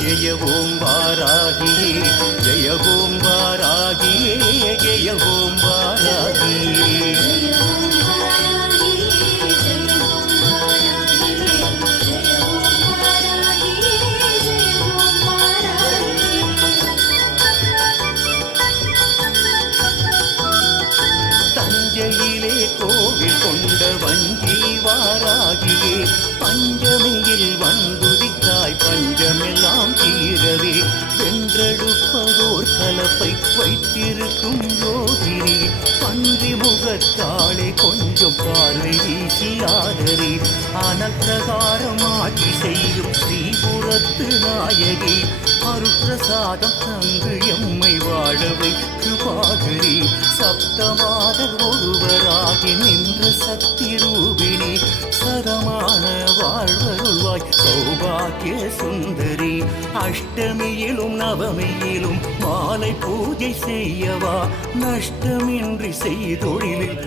ஜெய ஓம் வாராகியே ஜெய ஓம் வாராகியே ஜெய ஓம் வாராகியே தஞ்சையிலே கோவில் கொண்ட வஞ்சி வாராகியே வென்றெடுப்பதோர் வைத்திருக்கும் யோகினி பன்றி முகத்தாளே கொஞ்சம் பார்வை வீசி ஆதரி. ஆனால் ஆட்சி செய்யும் ஸ்ரீபுரத்து நாயகி அருப்பிரசாதம் தங்கு சப்தமாதர் ஒருவராகி நின்ற சக்தி ரூபிணி சரமான வாழ்வருள்வாய் சௌபாக்கிய சுந்தரி. அஷ்டமியிலும் நவமியிலும் மாலை பூஜை செய்யவா. நஷ்டமின்றி செய்தொழிலில்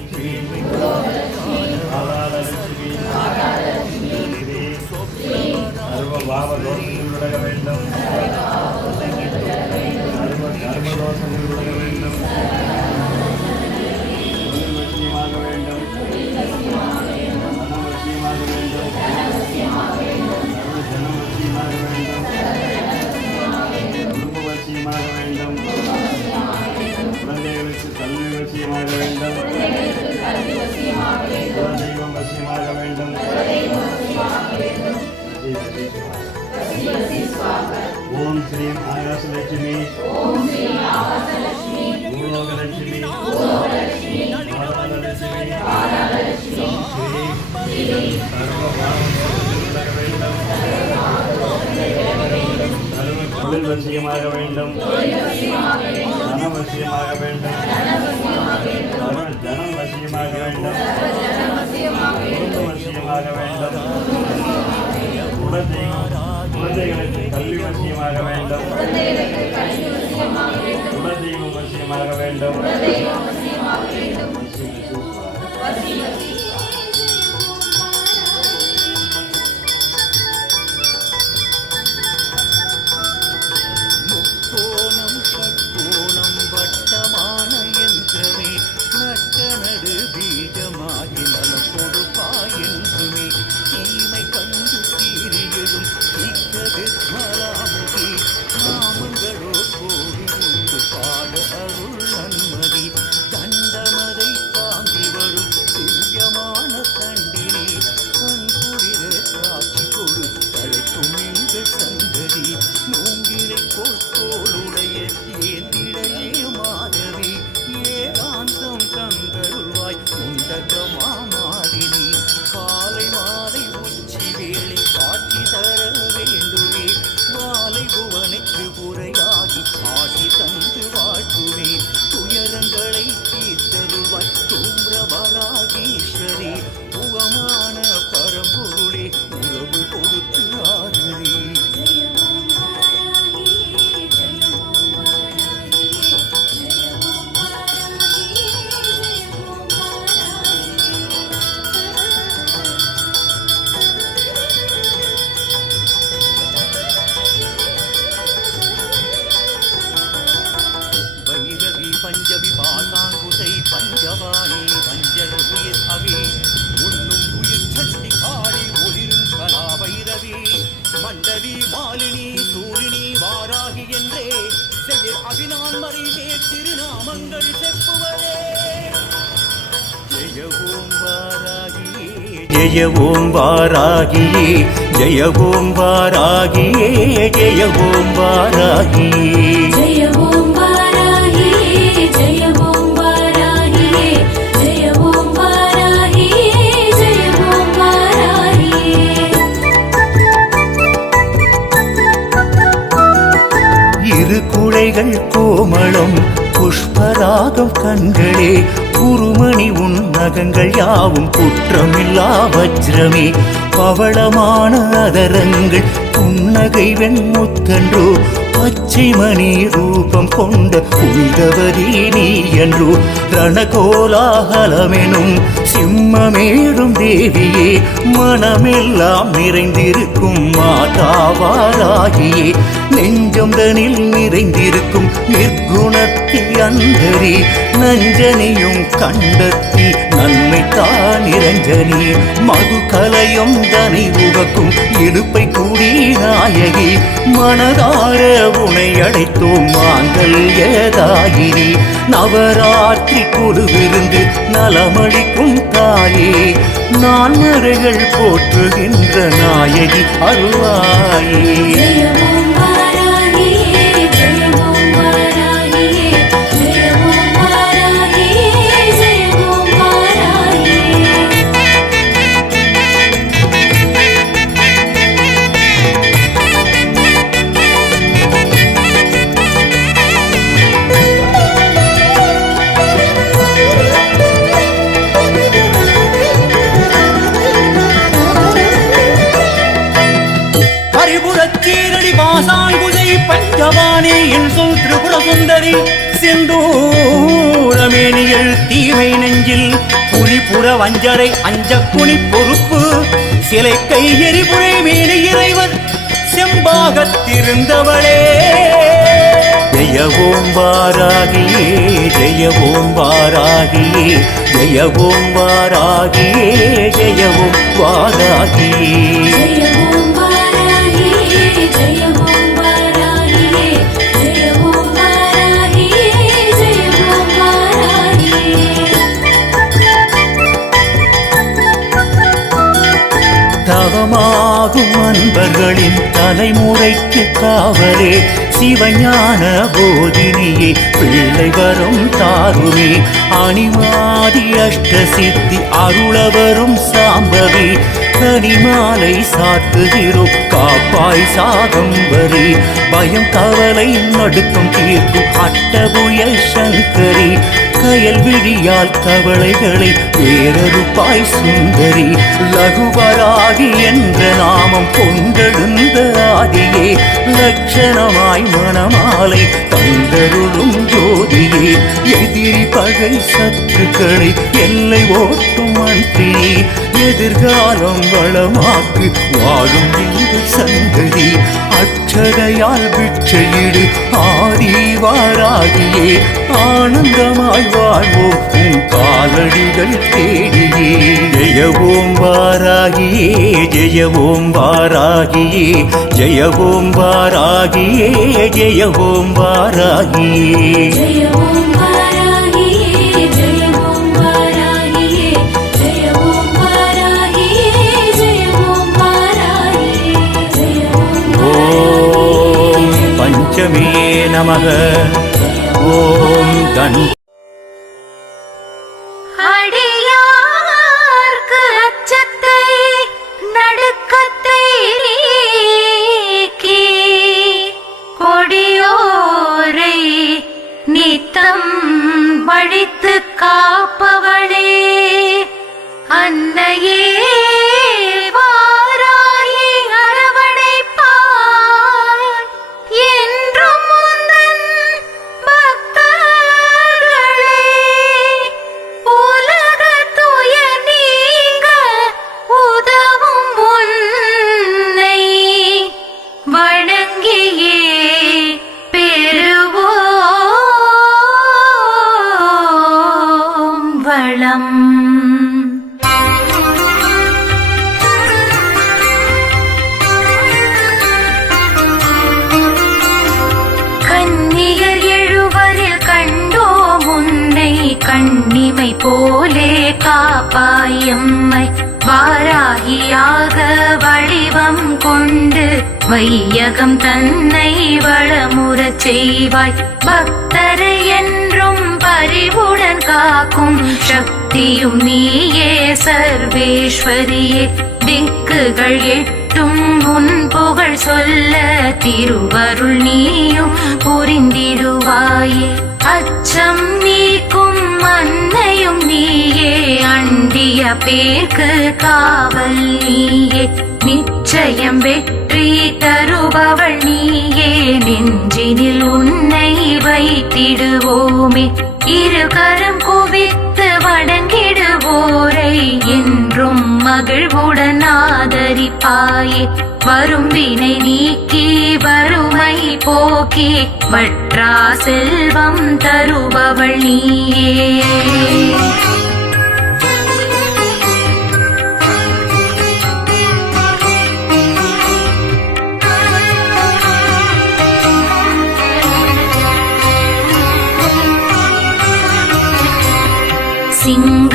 வேண்டும் ஓம் ஸ்ரீ ஆகாசலட்சுமி பூலோகலட்சுமி ஆதாரலட்சுமி ஸ்ரீ சர்வ தொழில் வசியமாக வேண்டும் தன வசியமாக வேண்டும். ஜனம் வசியமாக வேண்டும். குடும்ப வசியமாக வேண்டும். குழந்தை குழந்தைகளுக்கு கல்வி வசியமாக வேண்டும். குலதெய்வம் வசியமாக வேண்டும். மாலினி சூழினி வாராகி என்றே செயல் அபினான் மறைவே திருநாமங்கள் செப்புவரே ஜெய ஓம் வாராகியே. ஜெய ஓம் வாராகியே. ஜெய ஓம் வாராகியே. ஜெய ஓம் வாராகியே. கோமளம் புஷ்பராகம் கண்களே குருமணி உன் நகங்கள் யாவும் குற்றமில்லா வஜ்ரமே. பவளமான அதரங்கள் புன்னகை வெண்முத்தன்றோ பச்சை மணி ரூபம் கொண்ட புனிதவதி நீ என்றோ ரணகோலாகலமெனும் சிம்மமேடும் தேவியே மனமெல்லாம் நிறைந்திருக்கும் மாதாவாராகியே. நெஞ்சம் தனில் நிறைந்திருக்கும் நிற்குணத்தி அந்தரி நஞ்சனியும் கண்டத்தி நன்மை தான் நிரஞ்சனி மது கலையும் தனி உகக்கும் இடுப்பை கூடி நாயகி மனதார உனை அழைத்தோம் மாங்கல்யதாயினி. நவராத்திரி குருவிருந்து நலமளிக்கும் தாயே நான் நான்மறைகள் போற்றுகின்ற நாயகி அருளாயே. பாசாங்குதை பஞ்சவாணி என் சொல் திரிபுர சுந்தரி செந்தூரமேனியல் தீமை நெஞ்சில் புலிபுர வஞ்சரை அஞ்ச குனி பொறுப்பு. சிலை கை எரிபுரை மேனி இறைவர் செம்பாகத்திருந்தவளே. ஜெய வாராகியே ஜெய ஓம் வாராகியே ஜெய ஓம் வாராகியே ஜெய ஓம் வாராகியே. ஜெய ஓம் வாராகியே பாவமாகும் அன்பர்களின் தலைமுறைக்கு காவலே சிவஞான போதினியே பிள்ளை வரும் தாருமே. அணிமாதி அஷ்ட சித்தி அருளவரும் சாம்பவி கனிமாலை சாத்துகிறோம் காப்பாய் சாகம்பரி பயம் கவலை நடுக்கம் தீர்க்கும் அட்டபுய சங்கரி கயல் விழியால் கவலைகளை வேறறுப்பாய் சுந்தரி லகுவராகி என்ற நாமம் கொண்டெழுந்த ஆதியே லட்சணமாய் மணமாலை தந்தருளும் ஜோதியே. எதிரி பகை சத்துக்களை எல்லை ஓட்டும் மந்திரி எதிர்காலம் வளமாக்கு வாழும் இந்த சந்ததி. அச்சதையால் பிச்சையிடு ஆதிவாராகியே ஆனந்தமாய் வாழ்வோம் உன் காலடிகள் தேடியே ஜெயவோம் வாராகியே ஜெயவோம் வாராகியே ஜெயவோம் வாராகியே ஜெயவோம் வாராகியே ஜெயவோம் பஞ்சமே நமக ஓம் தன் அழித்து காப்பவளே அன்னையே. வையகம் தன்னை வளமுறச் செய்வாய். பக்தரை என்றும் பரிவுடன் காக்கும் சக்தியும் நீயே சர்வேஸ்வரியே. திக்குகள் எட்டும் உன் புகழ் சொல்ல திருவருள் நீயும் புரிந்திடுவாயே. அச்சம் நீக்கும் அன்னையும் நீயே அண்டிய பேர்க்கு காவல் நீயே. நிச்சயம் வெற்றி தருபவள் நீயே. நெஞ்சினில் உன்னை வைத்திடுவோமே. இரு கரம் குவித்து வணங்கிடுவோரை. என்றும் மகிழ்வுடன் ஆதரிப்பாயே. வரும் வினை நீக்கி வறுமை போக்கி. வற்றா செல்வம் தருபவள் நீயே.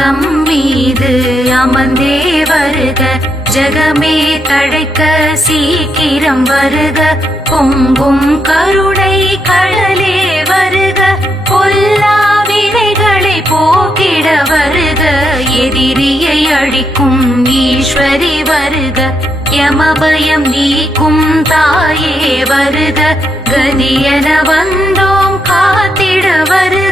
நம் மீது அமர்ந்தே வருக. ஜகமே தழைக்க சீக்கிரம் வருக. பொங்கும் கருணை கடலே வருக. பொல்லா வினைகளை போக்கிட வருக. எதிரியை அழிக்கும் ஈஸ்வரி வருக. யமபயம் நீக்கும் தாயே வருக. கதியன வந்தோம் காத்திட வருக.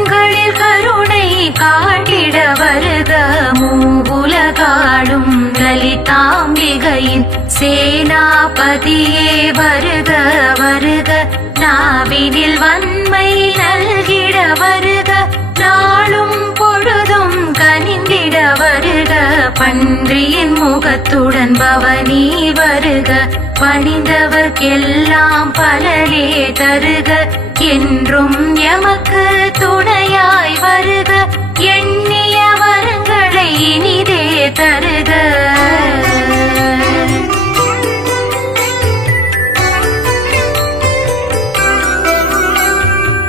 உங்களில் கருணை காட்டிட வருக. மூவுலகாடும் லலிதாம்பிகையின் சேனாபதியே வருக வருக. நாவினில் வன்மை நல்கிட வருக. நாளும் பொழுதும் கனிந்திட வருக. பன்றியின் முகத்துடன் பவனி வருக. பணிந்தவர்க்கெல்லாம் பலனே தருக. என்றும் எமக்கு துணையாய் வருக. எண்ணிய வரங்களை இனிதே தருக.